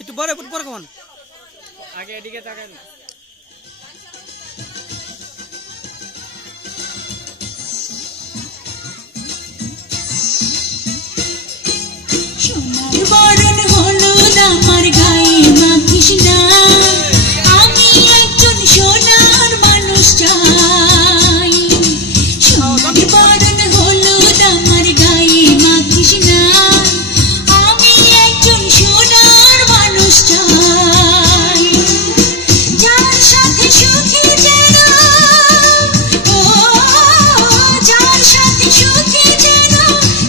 একটু পরে পরে কমান আগে এদিকে তাকান বরণ হলো আমার গায়ে মাখিস না আমি একজন সোনার মানুষ চাই সোনার বরণ হলো আমার গায়ে মাখিস না আমি একজন সোনার মানুষ চাই যার সাথে সুখী যেন ও যার সাথে সুখী যেন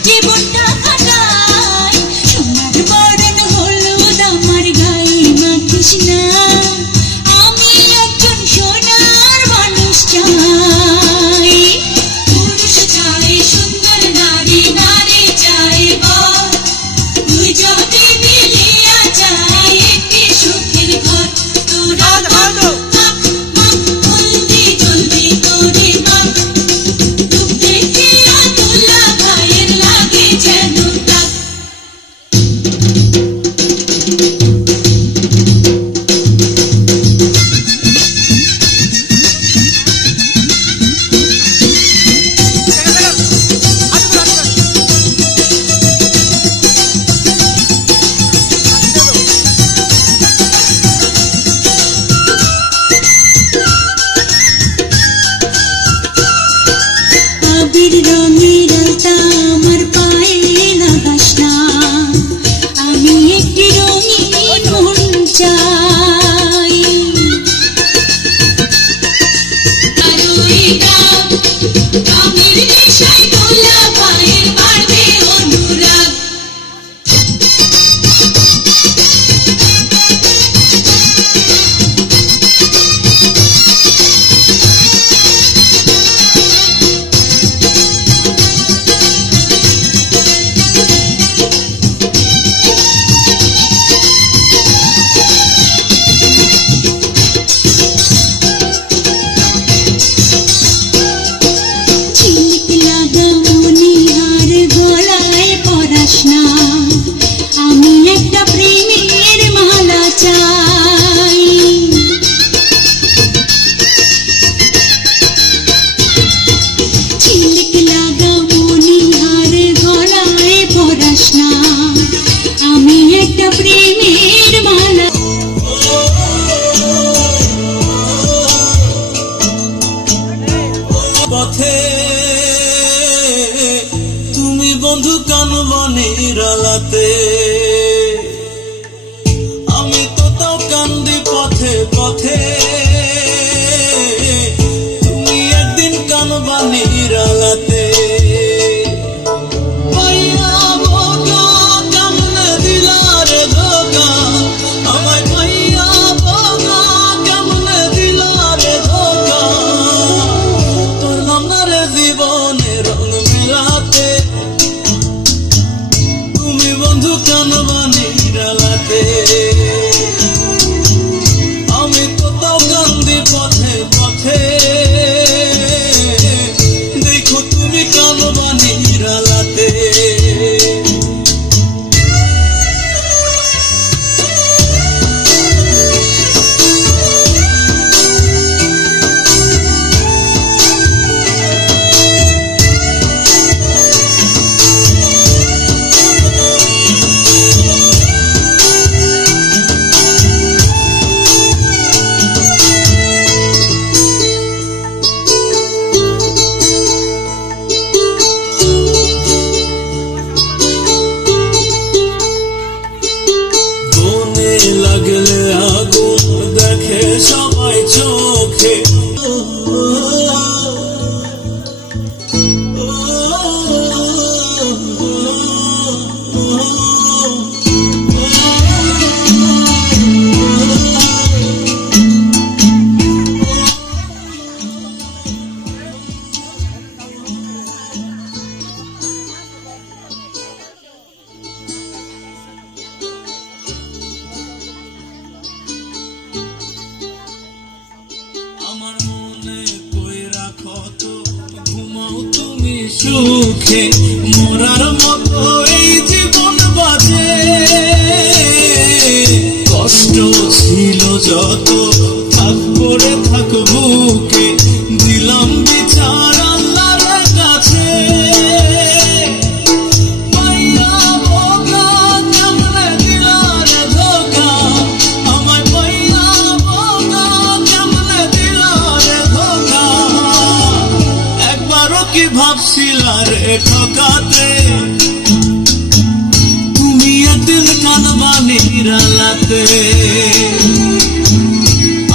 জীবনটা কাটাই সোনার বরণ হলো আমার গায়ে মাখিস না আমি একজন সোনার মানুষ চাই পুরুষ চাই সুন্দর নারী নারী চাই বর তুই যদি মিলিয়া চাই একটি সুখের ঘর তোরা জলদি জলদি করে বাপ রূপ দেখিয়া তোলা ভাইয়ের লাগে যেন ডাক আবির রঙের আলতা আমার পায়ে লাগাস না আমি একটি রঙিন মন চাই আরো এই গান রঙের নেশায় দোলা ভাইয়ের বাড়বে অনুরাগ ঝিলিক লাগা মনিহার গলায় পরাস না আমি একটা প্রেমের মালা চাই ঝিলিক লাগা মনিহার গলায় পরাস না আমি একটা প্রেমের মালা পথে তুমি বন্ধু কানবনের আলাতে আমি তো তাও কান্দি পথে পথে তুমি একদিন কানবানির আলাতে পাইয়া বোকা কেমনে দিলা রে ধোকা আমায় পাইয়া বোকা কেমনে দিলা রে ধোকা জীবনে রং মেলাতে তুমি বন্ধু কানবানির আলাতে আমি তো তাও কান্দি পথে পথে দেখো তুমি কানবানির আলাতে মনে লাগলে আগুন দেখে সবাই চোখে আমার মনে কইরা কত ঘুমাও তুমি সুখে মরার মতো এই জীবন যত ভাগ করে থাক বুকে দিলাম বিচার আল্লাহর কাছে পাইয়া বোকা কেমনে দিলার ধোকা আমায় পাইয়া বোকা কেমনে দিলার ধোকা একবারও কি ভাবছিলা রে ঠকাতে তুমি এতিম কানবা নিরালাতে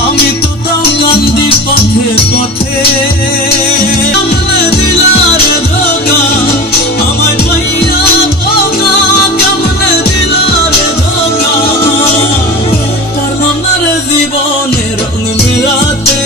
আমি তো তাও কান্দি পথে পথে কেমনে দিলার ধোকা আমায় পাইয়া বোকা কেমনে দিলার ধোকা পারলাম না রে জীবনে রং মেলাতে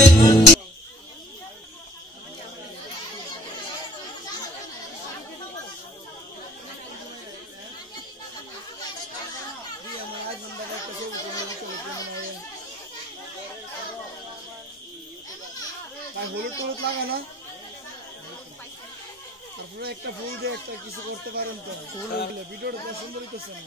হলুদ টলুদ লাগা না তারপরে একটা ফুল দিয়ে একটা কিছু করতে পারেন তো ভিডিওটা তো সুন্দর হইতেছে না